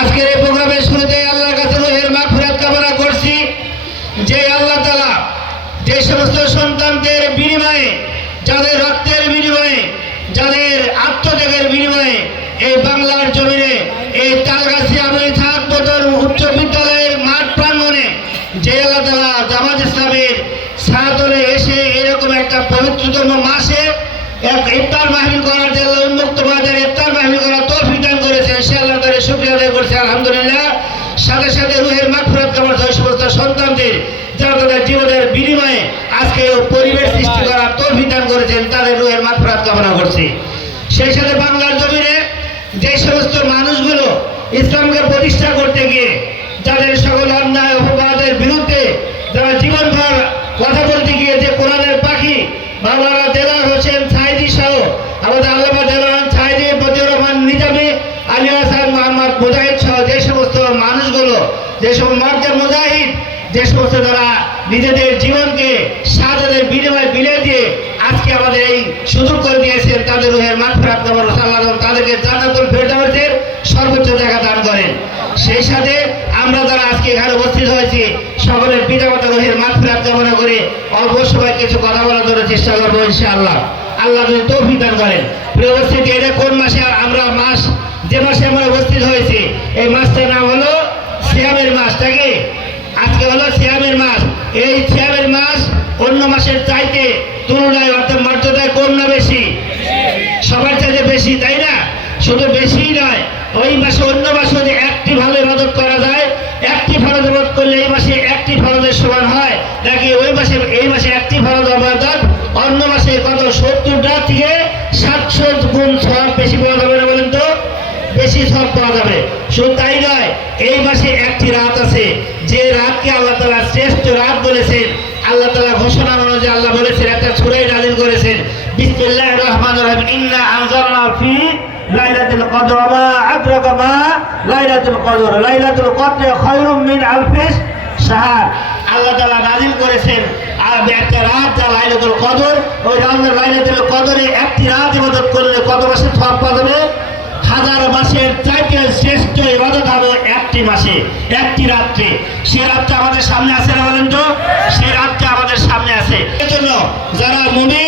আজকের শুরুতে আল্লাহর কাছে কামনা করছি। যে আল্লাহ তাআলা যে সমস্ত সন্তানদের বিনিময়ে, যাদের রক্তের বিনিময়ে, যাদের আত্মত্যাগের বিনিময়ে এই বাংলার জমিনে এই তালগাছি আমি থাক বদর উচ্চ একটা পবিত্রতম মাসে এক ইফতার মাহফিল করার জন্য উন্মুক্ত বাজারে ইফতার মাহফিল করার তৌফিক দান করেছে। সে আল্লাহ তাদের শুক্রিয়া আদায় করছে, আলহামদুলিল্লাহ। সাথে সাথে রুহের মাগফিরাত কামনা ওই সমস্ত সন্তানদের, যারা তাদের জীবনের বিনিময়ে আজকে পরিবেশ সৃষ্টি করার তৌফিক দান করেছেন, তাদের রুহের মাগফিরাত কামনা করছি। সেই সাথে বাংলার জমিনে যে সমস্ত মানুষগুলো ইসলামকে প্রতিষ্ঠা করতে গিয়ে, যাদের সকল অন্যায়, অপবাদের বিরুদ্ধে যারা জীবনভর কথা বলতে গিয়ে যে কোরআনের পাখি বাংলারা দেলার হোসেন সাইদি সহ আমাদের আল্লামা সাইদি বদিউর রহমান নিজামী আলী সহ যে সমস্ত মানুষগুলো, যে সব যে সমস্ত যারা নিজেদের জীবনকে সাজাদের বিনিময়ে বিলে দিয়ে আজকে আমাদের এই সুযোগ করে দিয়েছেন, তাদের রুহের কামনা আল্লাহ তাদেরকে জান্নাতুল ফেরদাউসের সর্বোচ্চ জায়গা দান করেন। সেই সাথে আমরা যারা আজকে এখানে উপস্থিত হয়েছি, সকলের পিতামাতা রুহের মাগফিরাত কামনা করে অল্প সময় কিছু কথা বলার জন্য চেষ্টা করব, ইনশাআল্লাহ। আল্লাহ যদি দান করেন। প্রিয় এটা কোন মাসে আমরা মাস? যে মাসে আমরা উপস্থিত হয়েছি, এই মাসটার নাম হলো সিয়ামের মাস নাকি আজকে হলো সিয়ামের মাস। এই সিয়ামের মাস অন্য মাসের চাইতে তুলনায় অর্থাৎ মর্যাদায় কম না বেশি? সবার চাইতে বেশি, তাই না? শুধু বেশি নয়, ওই মাসে অন্য মাসে যদি একটি ভালো ইবাদত করা যায়, একটি ফরজ ইবাদত করলে এই মাসে একটি ফরজের সমান হয়। নাকি ওই মাসে, এই মাসে একটি ফরজ মাসে কত সত্তরটা থেকে সাতশো গুণ সব বেশি পাওয়া যাবে না বলেন তো? বেশি সব পাওয়া যাবে। শুধু তাই নয়, এই মাসে একটি রাত আছে। যে রাতকে আল্লাহ তালা শ্রেষ্ঠ রাত বলেছেন, আল্লাহ তালা ঘোষণা অনুযায়ী আল্লাহ বলেছেন, একটা ছুড়াই নাজিল করেছেন। বিসমিল্লাহ রহমান রহিম। ইন্না আনজালনা ফি লাইলাতুল কদর। মা আদরাকা মা লাইলাতুল কদর। লাইলাতুল কদর খায়রুম মিন আলফিস শাহর আল্লাহ তালা নাজিল করেছেন। আর একটা রাত যা লাইলাতুল কদর, ওই রমজান লাইলাতুল কদরে একটি রাত ইবাদত করলে কত মাসে সব যাবে? হাজার মাসের চাইতে শ্রেষ্ঠ ইবাদত হবে একটি মাসে, একটি রাত্রে। সে রাতটা আমাদের সামনে আছে না বলেন তো? সে রাতটা আমাদের সামনে আছে। এজন্য যারা মুমিন